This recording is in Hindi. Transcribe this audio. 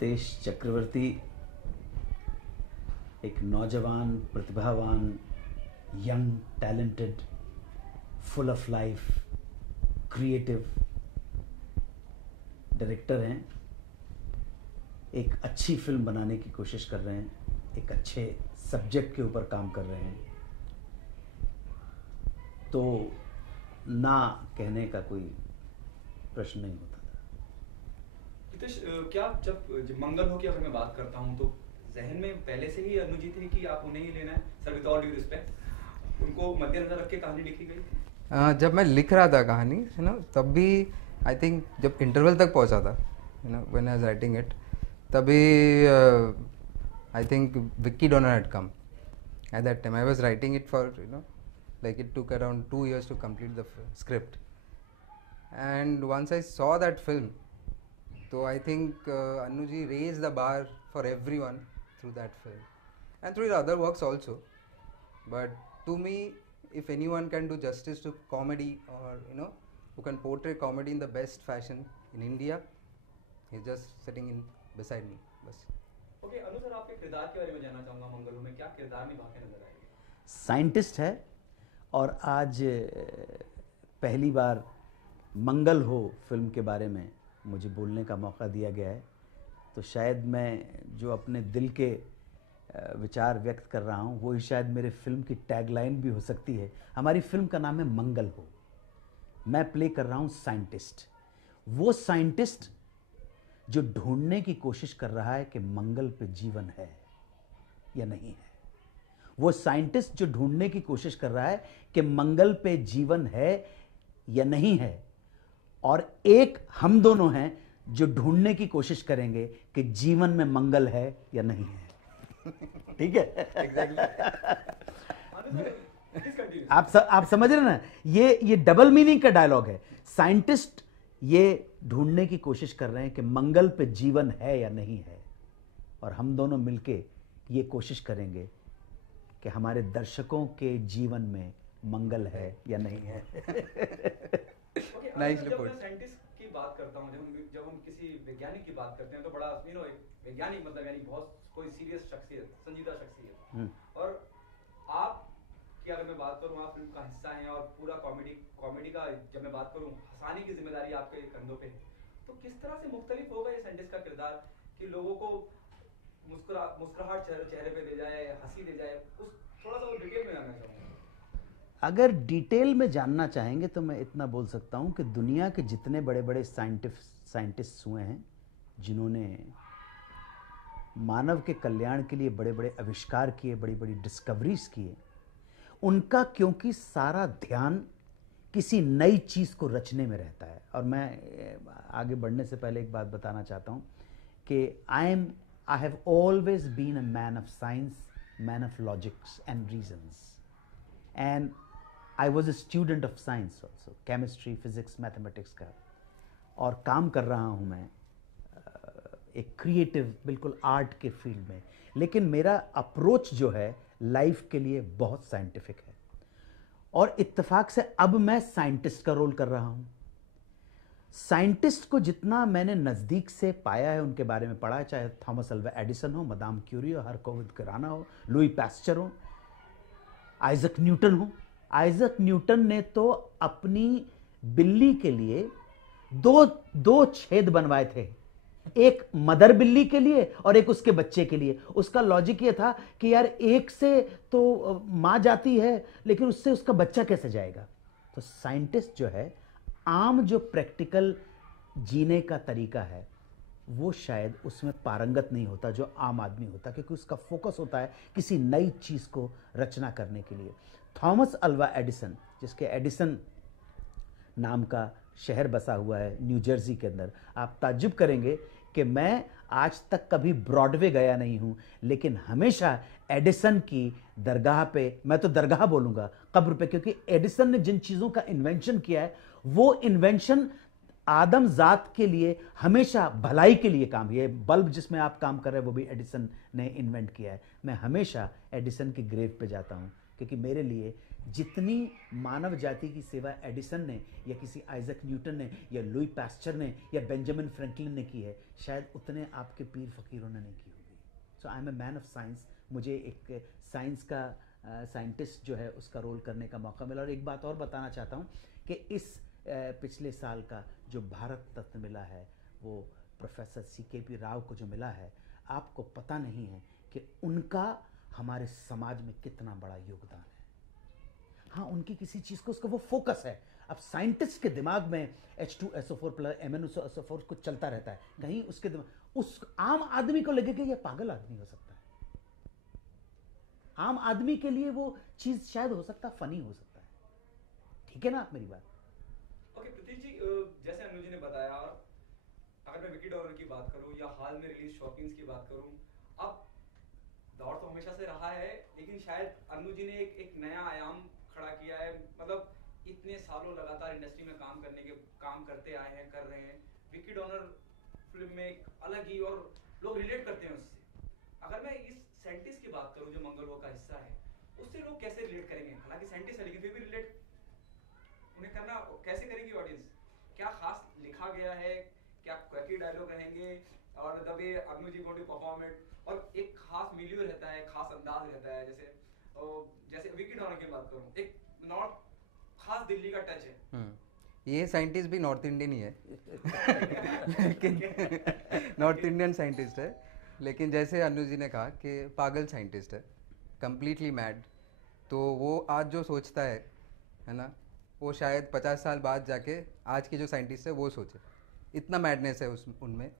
रितेश चक्रवर्ती एक नौजवान, प्रतिभावान, young, talented, full of life, creative director हैं। एक अच्छी फिल्म बनाने की कोशिश कर रहे हैं, एक अच्छे सब्जेक्ट के ऊपर काम कर रहे हैं, तो ना कहने का कोई प्रश्न नहीं होता। रितेश, क्या जब मंगल हो की अगर मैं बात करता हूँ तो जहन में पहले से ही अनु जी थे कि आप उन्हें ही लेना है? Sir, with all due respect, उनको मद्देनजर रख के कहानी लिखी गई? जब मैं लिख रहा था कहानी, तब भी आई थिंक जब इंटरवल तक पहुंचा था, when I was writing it, तभी I think Vicky Donor had come at that time. I was writing it for like it took around 2 years to complete the script, and once I saw that film, so I think Anu ji raised the bar for everyone through that film and through his other works also. But to me, if anyone can do justice to comedy, or who can portray comedy in the best fashion in India, he's just sitting in beside me. बस. Okay, अनु सर, आपके किरदार के बारे में जानना चाहूँगा। मंगलों में क्या किरदार निभा के नजर आएगा? साइंटिस्ट है और आज पहली बार मंगल हो फिल्म के बारे में मुझे बोलने का मौका दिया गया है, तो शायद मैं जो अपने दिल के विचार व्यक्त कर रहा हूँ वो ही शायद मेरे फिल्म की टैगलाइन भी हो सकती है। हमारी फिल्म का नाम है मंगल हो। मैं प्ले कर रहा हूँ साइंटिस्ट, वो साइंटिस्ट जो ढूंढने की कोशिश कर रहा है कि मंगल पे जीवन है या नहीं है। वो साइंटिस्ट जो ढूंढने की कोशिश कर रहा है कि मंगल पे जीवन है या नहीं है, और एक हम दोनों हैं जो ढूंढने की कोशिश करेंगे कि जीवन में मंगल है या नहीं है। ठीक है? आप समझ रहे ना, ये डबल मीनिंग का डायलॉग है। साइंटिस्ट ये ढूंढने की कोशिश कर रहे हैं कि मंगल पे जीवन है या नहीं है, और हम दोनों मिलके ये कोशिश करेंगे कि हमारे दर्शकों के जीवन में मंगल है या नहीं है। नाइस जब रिपोर्ट. मैं साइंटिस्ट की बात करता हूँ, जब हम किसी वैज्ञानिक की बात करते हैं तो बड़ा एक वैज्ञानिक मतलब यानी बहुत कोई सीरियस शख्सियत, संजीदा शख्सियत, और आप की अगर मैं बात करूँ, आप फिल्म का हिस्सा हैं और पूरा कॉमेडी का जब मैं बात करूँ, हंसाने की जिम्मेदारी आपके कंधों पे है, तो किस तरह से मुख्तलिफ होगा ये साइंटिस्ट का किरदार कि लोगों को मुस्कुराहट चेहरे पे दे जाए, हंसी दे जाए? उस थोड़ा सा वो डिटेल में जानना चाहूँगा। अगर डिटेल में जानना चाहेंगे तो मैं इतना बोल सकता हूं कि दुनिया के जितने बड़े बड़े साइंटिस्ट हुए हैं, जिन्होंने मानव के कल्याण के लिए बड़े बड़े आविष्कार किए, बड़ी बड़ी डिस्कवरीज किए, उनका क्योंकि सारा ध्यान किसी नई चीज़ को रचने में रहता है। और मैं आगे बढ़ने से पहले एक बात बताना चाहता हूं कि I have always been a man of science, man of logics and reasons, and I was a student of science also, chemistry, physics, mathematics का, और काम कर रहा हूँ मैं एक क्रिएटिव, बिल्कुल आर्ट के फील्ड में, लेकिन मेरा अप्रोच जो है लाइफ के लिए बहुत साइंटिफिक है, और इत्तेफाक से अब मैं साइंटिस्ट का रोल कर रहा हूँ। साइंटिस्ट को जितना मैंने नज़दीक से पाया है, उनके बारे में पढ़ा है, चाहे थॉमस अल्वा एडिसन हो, मदाम क्यूरी हो, हरकोविद कुराना हो, लुई पैस्चर हो, आइजक न्यूटन हो। आइजक न्यूटन ने तो अपनी बिल्ली के लिए दो छेद बनवाए थे, एक मदर बिल्ली के लिए और एक उसके बच्चे के लिए। उसका लॉजिक ये था कि यार एक से तो माँ जाती है, लेकिन उससे उसका बच्चा कैसे जाएगा। तो साइंटिस्ट जो है, आम जो प्रैक्टिकल जीने का तरीका है वो शायद उसमें पारंगत नहीं होता जो आम आदमी होता, क्योंकि उसका फोकस होता है किसी नई चीज़ को रचना करने के लिए। थॉमस अल्वा एडिसन, जिसके एडिसन नाम का शहर बसा हुआ है न्यू जर्सी के अंदर, आप ताज्जुब करेंगे कि मैं आज तक कभी ब्रॉडवे गया नहीं हूँ, लेकिन हमेशा एडिसन की दरगाह पे, मैं तो दरगाह बोलूँगा, कब्र पे, क्योंकि एडिसन ने जिन चीज़ों का इन्वेंशन किया है वो इन्वेंशन आदम जात के लिए हमेशा भलाई के लिए काम। ये बल्ब जिसमें आप काम कर रहे हैं वो भी एडिसन ने इन्वेंट किया है। मैं हमेशा एडिसन की ग्रेव पे जाता हूँ, क्योंकि मेरे लिए जितनी मानव जाति की सेवा एडिसन ने या किसी आइजक न्यूटन ने या लुई पैस्चर ने या बेंजामिन फ्रैंकलिन ने की है, शायद उतने आपके पीर फकीरों ने नहीं की होगी। So I am a man of science. मुझे एक साइंस का साइंटिस्ट जो है उसका रोल करने का मौका मिला। और एक बात और बताना चाहता हूँ कि इस पिछले साल का जो भारत रत्न मिला है वो प्रोफेसर CKP राव को जो मिला है, आपको पता नहीं है कि उनका हमारे समाज में कितना बड़ा योगदान है। हाँ, उनकी किसी चीज़ को उसका वो फोकस है। अब साइंटिस्ट के दिमाग में H2SO4 प्लस MnSO4 कुछ चलता रहता है, कहीं उसके दिमाग उस आम आदमी को लगे कि ये पागल आदमी हो सकता है। आम आदमी के लिए वो चीज़ शायद हो सकता है फनी हो सकता है। ठीक है ना आप मेरी बात? ओके प्रतीक जी, जैसे अनु जी ने बताया, और अगर मैं विकी डॉनर की बात करूं या हाल में रिलीज शॉकिंग्स की बात करूं, अब दौर तो हमेशा से रहा है, लेकिन शायद अनु जी ने एक नया आयाम खड़ा किया है। मतलब इतने सालों लगातार इंडस्ट्री में काम करते आए हैं, कर रहे हैं। विकी डॉनर फिल्म में एक अलग ही, और लोग रिलेट करते हैं उससे। अगर मैं इस साइंटिस्ट की बात करूं जो मंगलवा का हिस्सा है, उससे लोग कैसे रिलेट करेंगे? हालांकि साइंटिस्ट है लेकिन फिर भी रिलेट उन्हें करना कैसे करेगी ऑडियंस? क्या खास लिखा गया है? क्या क्वैकी डायलॉग रहेंगे? और the way Anu ji going to perform it, और एक खास मिलियो रहता है, खास अंदाज रहता है। जैसे विकी डॉनर की बात करूं, एक नॉर्थ खास दिल्ली का टच है। ये साइंटिस्ट भी नॉर्थ इंडियन ही है लेकिन नॉर्थ इंडियन साइंटिस्ट है, लेकिन जैसे अनु जी ने कहा कि पागल साइंटिस्ट है, कंप्लीटली मैड। तो वो आज जो सोचता है ना, वो शायद 50 साल बाद जाके आज के जो साइंटिस्ट है वो सोचे। इतना मैडनेस है उनमें।